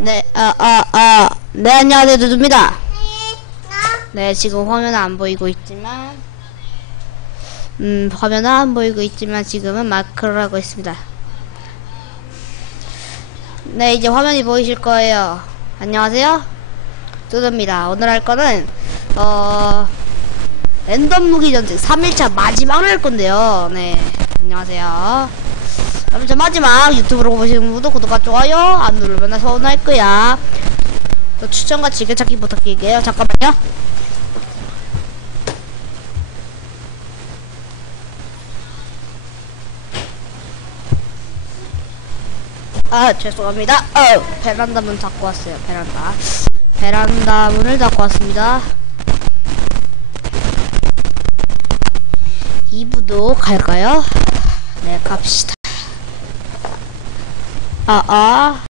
네, 아, 아, 아, 네, 안녕하세요, 두두입니다. 네, 지금 화면은 안 보이고 있지만, 음, 화면은 안 보이고 있지만, 지금은 마크를 하고 있습니다. 네, 이제 화면이 보이실 거예요. 안녕하세요, 두두입니다. 오늘 할 거는, 어, 랜덤 무기 전쟁 3일차 마지막을 할 건데요. 네, 안녕하세요. 저 마지막 유튜브로 보시는 분도 구독과 좋아요 안 누르면 서운할 거야. 또 추천과 즐겨찾기 부탁드릴게요. 잠깐만요. 아 죄송합니다. 어, 베란다 문 닫고 왔어요. 베란다. 베란다 문을 닫고 왔습니다. 2부도 갈까요? 네, 갑시다. 아, 아.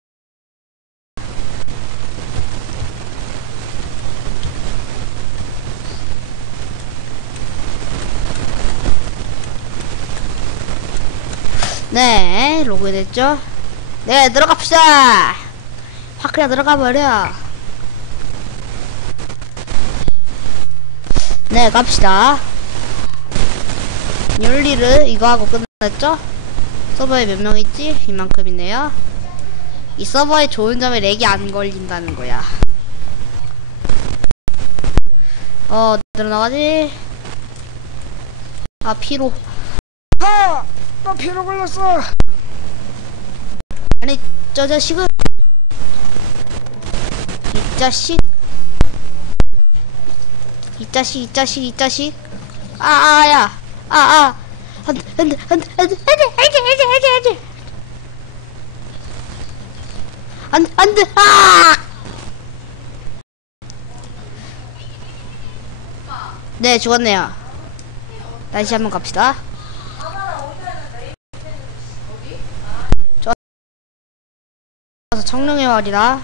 네, 로그인 됐죠? 네, 들어갑시다! 확 그냥 들어가 버려. 네, 갑시다. 윤리를 이거 하고 끝났죠? 서버에 몇 명 있지? 이만큼이네요. 이 서버의 좋은 점이 렉이 안 걸린다는 거야. 어, 어디로 나가지? 아, 피로. 아! 나 피로 걸렸어! 아니, 저 자식은. 이 자식. 이 자식, 이 자식, 이 자식. 아, 아, 야. 아, 아. 안 돼, 안 돼, 안 돼, 안 돼, 안 돼, 안 돼, 안 돼, 안 돼. 안, 돼, 안 돼, 아! 네, 죽었네요. 다시 한번 갑시다. 청룡의 활이라.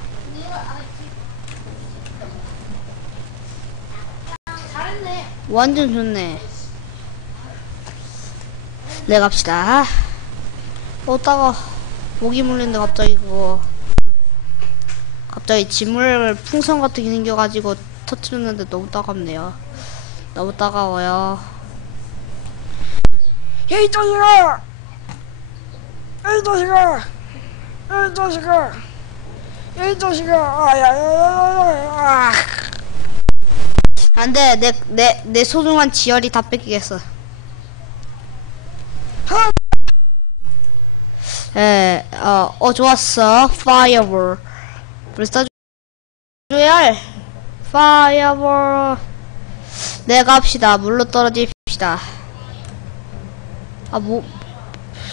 완전 좋네. 네, 갑시다. 어, 따가. 목이 물리는데 갑자기 그거. 갑자기 지물 풍선 같은 게 생겨가지고 터트렸는데 너무 따갑네요. 너무 따가워요. 야, 이 자식아! 야, 이 자식아! 야, 이 자식아! 야, 이 자식아! 아, 야, 야, 야, 야, 야, 아! 안 돼, 내, 내, 내 소중한 지열이 다 뺏기겠어. 하! 예, 어, 어, 좋았어. 파이어볼. 불사 할. 파이어볼. 네, 갑시다. 물로 떨어집시다. 아, 뭐,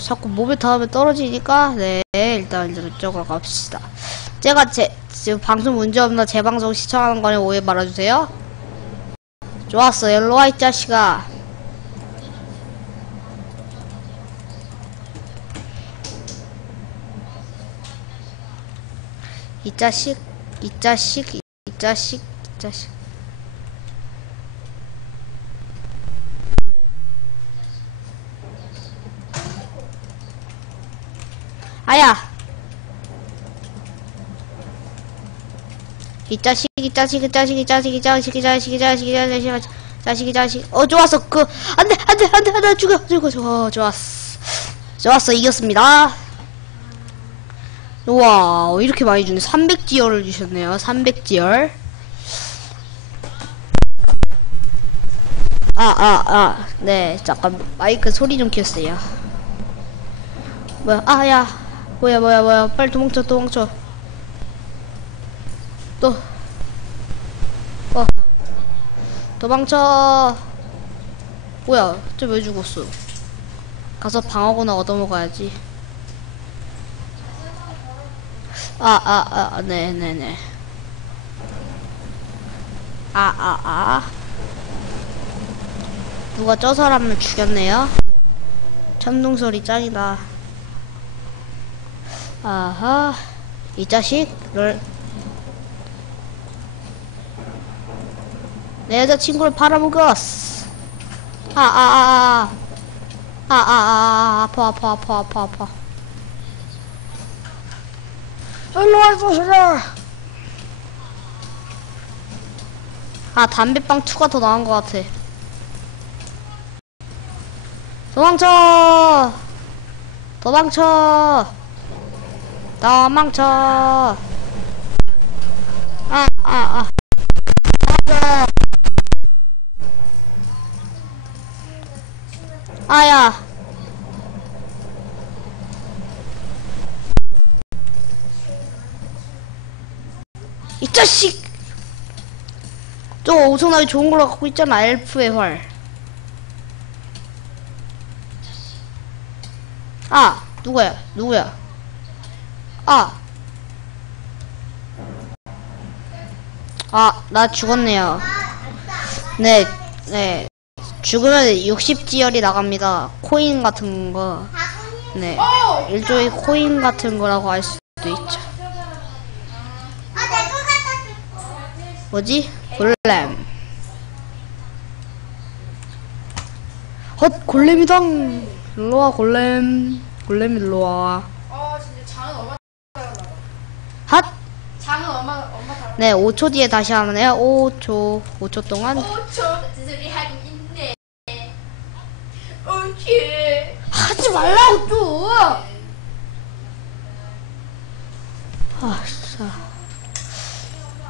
자꾸 몸에 닿으면 떨어지니까, 네, 일단 이쪽으로 갑시다. 제가 제, 지금 방송 문제 없나 제 방송 시청하는 거니 오해 말아주세요. 좋았어. 일로와, 이 자식아. 이 자식, 이 자식, 이 자식, 이 자식. 아야! 이 자식, 이 자식, 이 자식, 이 자식, 이 자식, 이 자식, 이 자식, 이 자식, 이 자식, 이 자식. 어, 좋았어. 그, 안 돼, 안 돼, 안 돼, 안 돼, 죽어, 죽어, 죽어. 좋았어. 좋았어, 이겼습니다. 우와 이렇게 많이 주네. 300지열을 주셨네요. 300지열. 아아 아. 네 잠깐 마이크 소리 좀 켰어요. 뭐야? 아야. 뭐야 뭐야 뭐야. 빨리 도망쳐 도망쳐. 또. 어. 도망쳐. 뭐야? 저왜 죽었어? 가서 방어구나 얻어먹어야지 아, 아, 아, 네, 네, 네. 아, 아, 아. 누가 저 사람을 죽였네요? 천둥 소리 짱이다. 아하. 이 자식, 널. 내 여자친구를 팔아먹었어. 아, 아, 아, 아. 아, 아, 아, 아, 아파, 아파, 아파, 아파, 아파. 일로 와, 이 자식아! 아 담배빵 2가 더 나은 것 같아. 도망쳐! 도망쳐! 도망쳐! 아아아. 아, 아. 아야 이 자식 저 엄청나게 좋은 걸 갖고 있잖아 엘프의 활. 아 누구야 누구야? 아. 아, 나 죽었네요. 네, 네. 죽으면 60지열이 나갑니다. 코인 같은 거. 네. 일종의 코인 같은 거라고 할 수도 있죠. 뭐지? 골렘. 헛, 골렘이당! 일로와, 골렘. 골렘 일로와. 어 진짜 장은 엄마. 핫! 장은 엄마 엄마 닮았나 네, 5초 뒤에 다시 하네요. 5초. 5초 동안. 5초 같은 소리 하고 있네. 오케이. 하지 말라고 좀! 아, 진짜.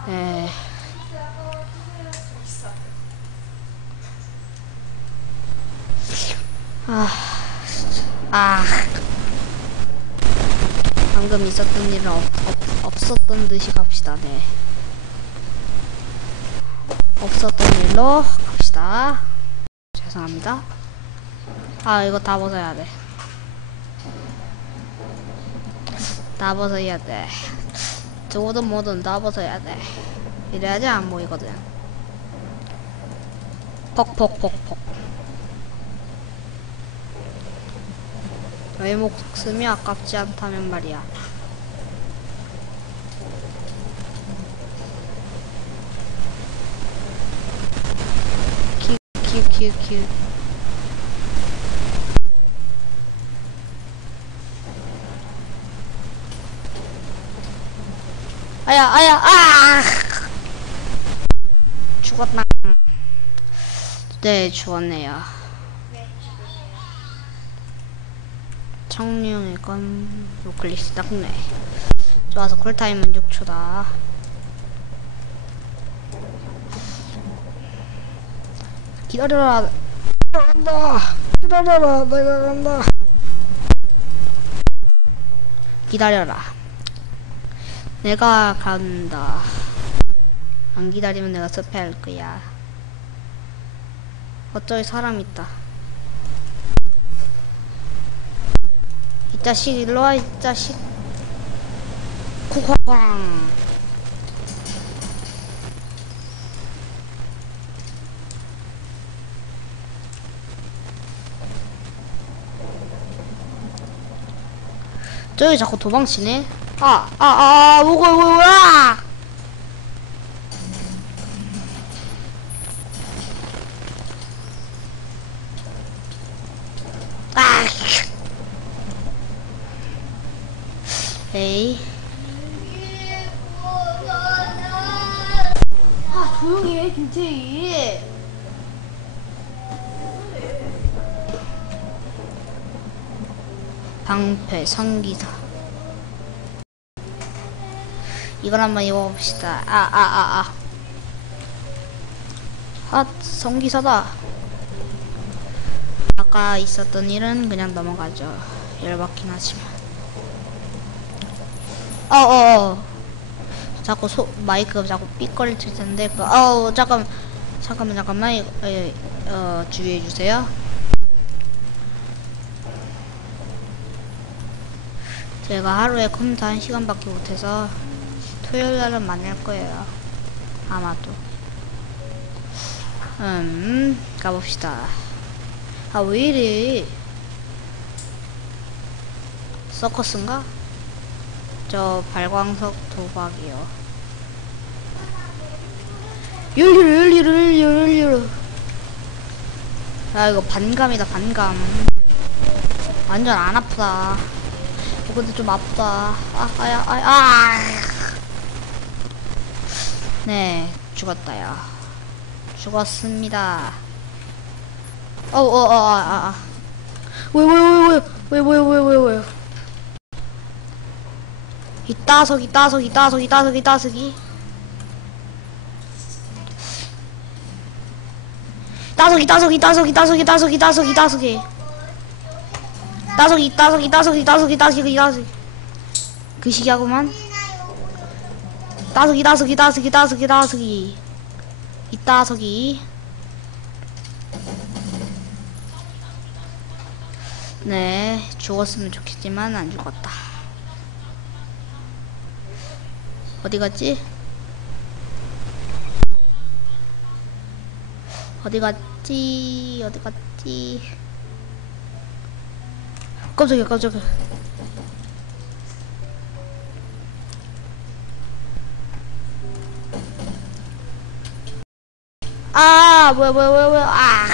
네. 아. 아. 방금 있었던 일은 없, 없, 없었던 듯이 갑시다, 네. 없었던 일로 갑시다. 죄송합니다. 아 이거 다 벗어야 돼. 다 벗어야 돼. 저거든 뭐든 다 벗어야 돼. 이래야지 안 보이거든. 퍽퍽퍽퍽. 너의 목숨이 아깝지 않다면 말이야. 키키키키. 아야, 아야, 아! 죽었나? 네, 죽었네요. 청룡의 건 노클리스 딱네. 좋아서 쿨타임은 6초다. 기다려라. 간다! 기다려라, 내가 간다! 기다려라. 내가 간다. 안 기다리면 내가 섭외할 거야. 어쩌이 사람 있다. 자식 일로 와, 이 자식. 쿠팡. 저기 자꾸 도망치네. 아, 아, 아, 아, 뭐고, 뭐고, 뭐야! 해, 김태희. 방패, 성기사. 이걸 한번 입어봅시다. 아, 아, 아, 아. 아, 성기사다. 아까 있었던 일은 그냥 넘어가죠. 열받긴 하지만. 어, 어, 어. 자꾸 소, 마이크 자꾸 삑거릴 텐데, 그, 어우, 잠깐, 잠깐만, 잠깐만, 이거, 에, 어, 주의해주세요. 제가 하루에 컴퓨터 한 시간밖에 못해서 토요일 날은 만날 거예요. 아마도. 음, 가봅시다. 아, 왜 이래? 서커스인가? 저 발광석 도박이요. 열리로. 야, 이거 반감이다, 반감. 완전 안 아프다. 근데 좀 아프다. 아, 아야, 아야, 아. 네, 죽었다요. 죽었습니다. 어, 어, 어, 아, 아, 아. 왜, 왜, 왜, 왜, 왜, 왜, 왜, 왜, 왜. 이 따석이, 따석이, 따석이, 따석이, 따석이. 따석이, 따석이, 따석이, 따석이, 따석이, 따석이, 따석이. 따석이, 따석이, 따석이, 따석이, 따석이, 따석이. 그 시기하구만. 따석이, 따석이, 따석이, 따석이, 따석이. 이 따석이. 네, 죽었으면 좋겠지만 안 죽었다. 어디 갔지? 어디 갔지? 어디 갔지? 깜짝이야, 깜짝이야. 아, 뭐야, 뭐야, 뭐야, 뭐야, 아.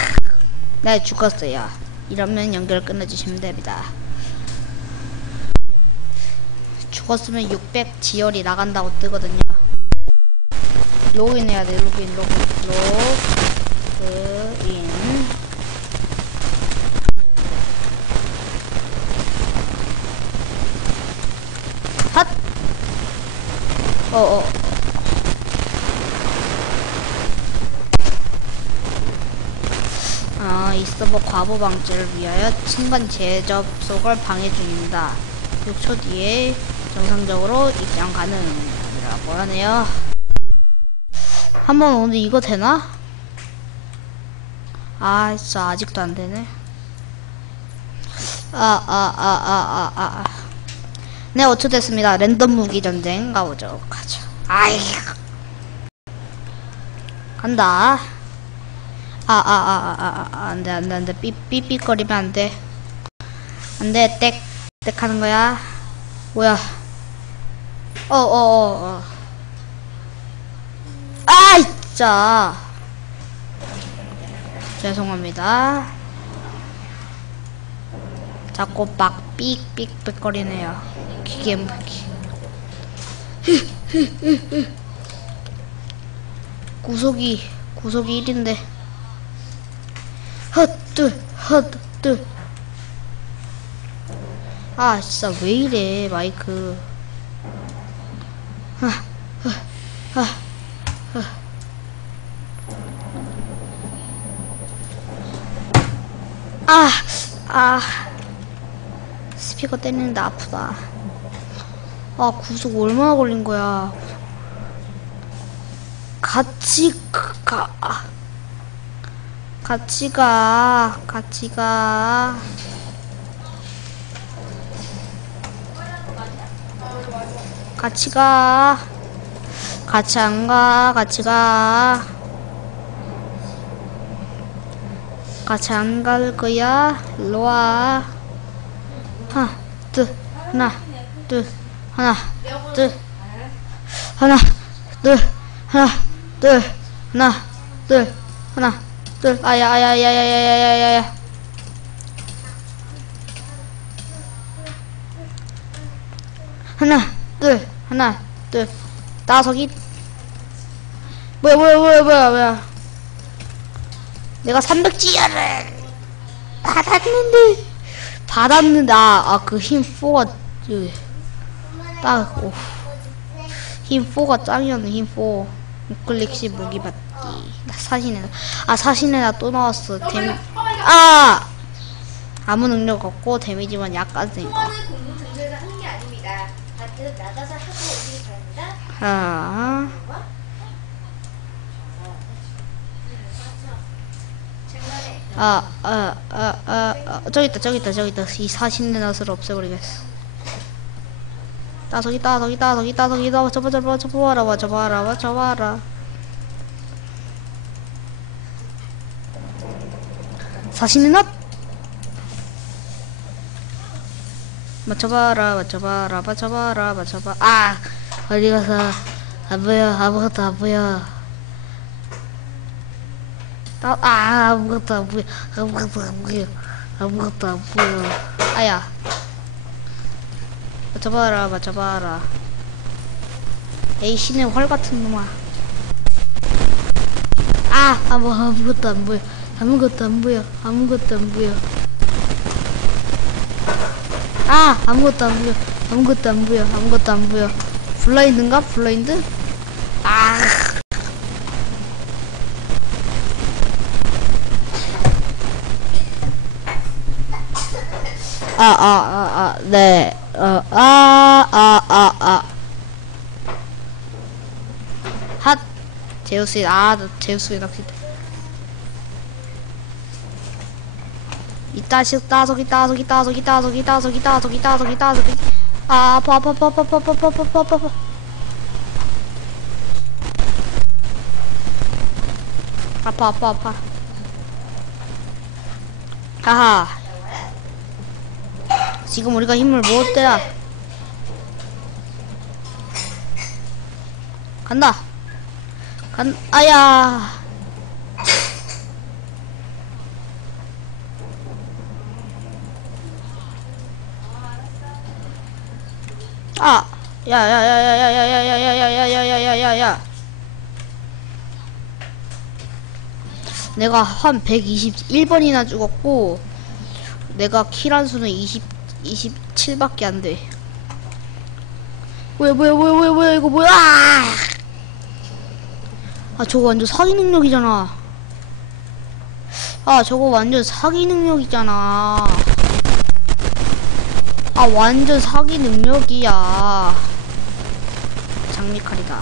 네, 죽었어요. 이러면 연결 끊어주시면 됩니다. 죽었으면 600 지열이 나간다고 뜨거든요. 로그인 해야 돼, 로그인, 로그인, 로그 인. 핫! 어어. 아, 이 서버 과부 방지를 위하여 순간 재접속을 방해 중입니다. 6초 뒤에 정상적으로 입장 가능이라고 하네요. 한번 오늘 이거 되나? 아, 진짜 아직도 안 되네. 아, 아, 아, 아, 아, 아. 아. 네, 5초 됐습니다. 랜덤 무기 전쟁 가보도록 하죠. 아이. 간다. 아, 아, 아, 아, 아, 아, 안 돼, 안 돼, 안 돼. 삐, 삐삐거리면 안 돼. 안 돼, 땡. 땡 하는 거야. 뭐야. 어, 어, 어, 어. 아, 진짜. 죄송합니다. 자꾸 막 삑삑삑 거리네요. 기계 무기. 구속이, 구속이 1인데. 헛둘 헛둘 아 진짜 왜 이래 마이크 아, 아, 아, 아, 아, 스피커 때리는데 아프다. 아, 구속 얼마나 걸린 거야. 같이 가. 아. 같이 가, 같이 가. 같이 가. 같이 안 가, 같이 가. 같이 안 갈 거야. 일로 와. 하나, 둘, 하나, 둘, 하나, 둘, 하나, 둘, 하나, 둘, 하나, 둘, 하나. 둘, 아야, 아야, 아야, 아야, 아야, 아야, 아야. 하나, 둘, 하나, 둘, 다섯이. 뭐야, 뭐야, 뭐야, 뭐야, 뭐야. 내가 300지야를 받았는데, 받았는데, 아, 아, 그힘 4가, 그, 딱, 오. 힘 4가 짱이었네, 힘 4. 우클릭시 무기 받기. 사신에나. 아, 사신에 나 또 나왔어. 데미, 아! 아무 능력 없고, 데미지만 약간 센 거. 아닙니다. 밖에서 나가서 하고 오시기 바랍니다. 아, 아, 아, 아, 아, 아, 저기 있다, 저기 있다, 저기 있다. 이 사신내낫을 없애버리겠어. 따석이, 따석이, 따석이, 따석이, 나 저봐, 저봐, 저봐라, 저봐라, 저봐라. 사신내낫! 맞춰봐라, 맞춰봐라, 맞춰봐라, 맞춰봐. 아! 어디 가서, 안 보여, 아무것도 안 보여. 나, 아, 아무것도 안 보여. 아무것도 안 보여. 아무것도 안 보여. 아야. 맞춰봐라 맞춰봐라. 에이 신의 활 같은 놈아. 아 아무 아무것도 안 보여. 아무것도 안 보여. 아무것도 안 보여. 아 아무것도 안 보여. 아무것도 안 보여. 아무것도 안 보여. 블라인드인가? 블라인드 아 아, 아, 아, 아, 네, 어, 아, 아, 아, 아. 핫! 제우스의, 아, 나 제우스의 낚싯대. 이따 식, 따석 이, 따 석 이, 따 석 이, 따 석 이, 따 석 이, 따 석 이, 따 석 이, 따석이. 아, 아파, 아파, 아파, 아파, 아파, 아파, 아파, 아파, 아파, 아파. 아파, 아파, 아파. 하하. 지금 우리가 힘을 모을 때야. 간다. 간, 아야. 아, 야, 야, 야, 야, 야, 야, 야, 야, 야, 야, 야, 야, 야, 야, 야. 내가 한 121번이나 죽었고, 내가 킬한 수는 20, 27밖에 안 돼. 뭐야, 뭐야, 뭐야, 뭐야, 뭐야, 이거 뭐야! 아, 아, 저거 완전 사기 능력이잖아. 아, 저거 완전 사기 능력이잖아. 아, 완전 사기 능력이야. 장미칼이다.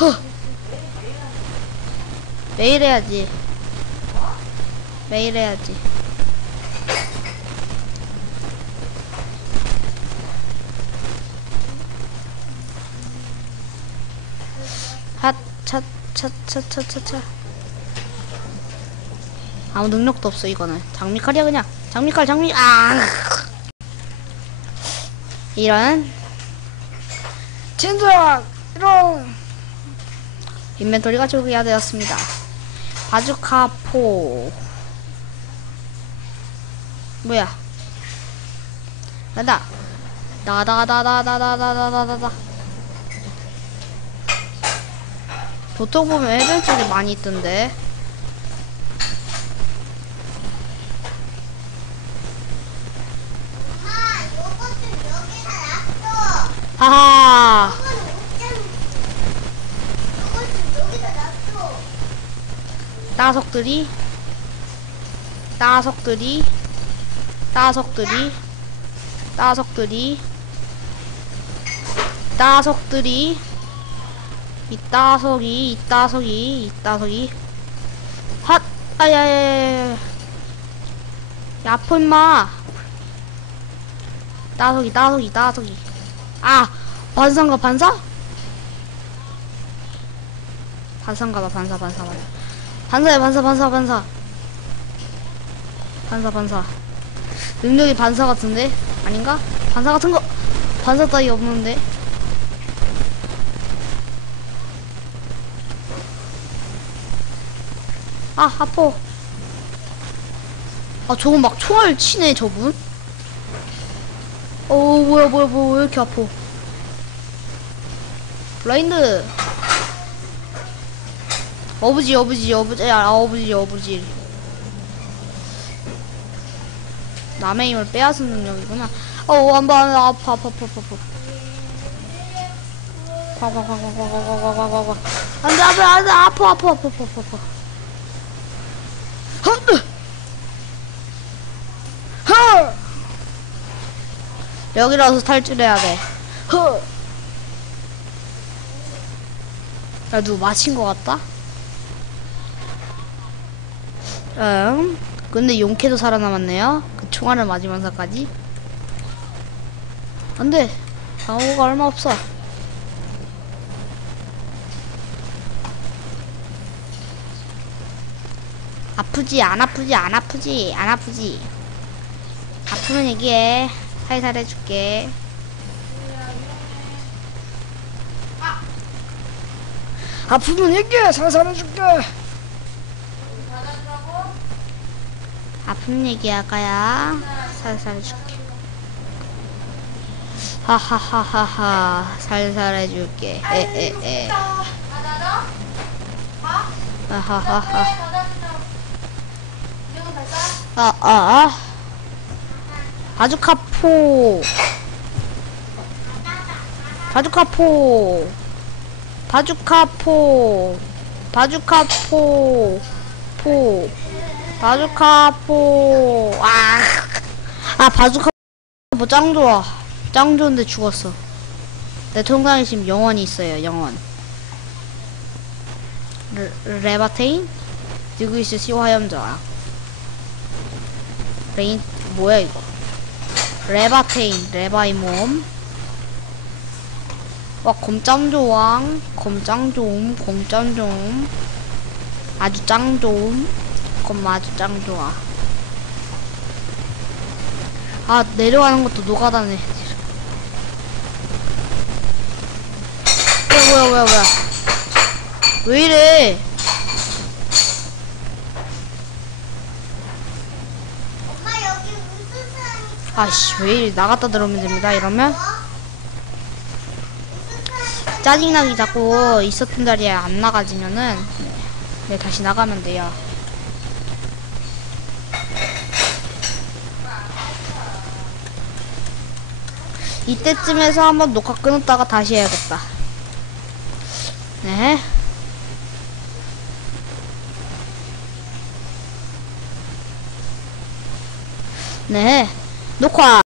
허! 매일 해야지. 매일 해야지. 차, 차, 차, 차, 차, 차. 아무 능력도 없어, 이거는. 장미칼이야, 그냥. 장미칼, 장미, 아! 이런, 진작 이런 인벤토리가 조기화되었습니다. 바주카 포. 뭐야? 나다. 나다다다다다다다다다. 보통 보면 해변 쪽에 많이 있던데. 아, 놔둬. 따석들이? 따석들이? 따석들이? 따석들이? 따석들이 이 따석이 이 따석이 이 따석이. 핫! 아야야야야 야 아파 임마. 따석이 따석이 따석이. 아 반사인가 반사? 반사인가봐 반사 반사 반사. 반사야 반사 반사 반사. 반사 반사. 능력이 반사 같은데? 아닌가? 반사 같은 거 반사 따위 없는데 아 아파 아 저건 막 총알 치네 저분 어 뭐야 뭐야 뭐야 왜 이렇게 아파 블라인드 어부지 어부지 어부지 야 어부지 어부지 남의 힘을 빼앗은 능력이구나 어 안봐 아파 아파 아파 아파 과과과과과과과과과과 안돼 안돼 안돼 아파 아파 아파 아파 아파 아파 헛! 허 여기라서 탈출해야 돼 허 야, 누구 마친 것 같다? 응. 근데 용케도 살아남았네요. 그 총알을 맞으면서까지. 안 돼. 방어가 얼마 없어. 아프지, 안 아프지, 안 아프지, 안 아프지. 아프면 얘기해. 살살 해줄게. 아프면 얘기해 살살 해줄게! 아픈 얘기할까야? 살살 해줄게. 하하하하하. 살살 해줄게. 에에에. 아하하하. 아아 바주카 포. 바주카포. 바주카포. 바주카포. 포. 바주카포. 아, 아 바주카포 짱 좋아. 짱 좋은데 죽었어. 내 통장에 지금 영원이 있어요 영원. 레, 레바테인? 디그이스 시화염자 레인 뭐야 이거 레바테인 레바이 몸 와, 곰짱 좋왕, 곰짱 좋음, 곰짱 좋음, 아주 짱 좋음, 곰 아주 짱 좋아. 아, 내려가는 것도 노가다네. 뭐야, 뭐야, 뭐야, 뭐야. 왜 이래? 엄마 여기 무슨 사람이 아씨, 왜 이래. 나갔다 들어오면 됩니다, 이러면. 짜증나기 자꾸 있었던 자리에 안 나가지면은, 네, 네, 다시 나가면 돼요. 이때쯤에서 한번 녹화 끊었다가 다시 해야겠다. 네. 네. 녹화.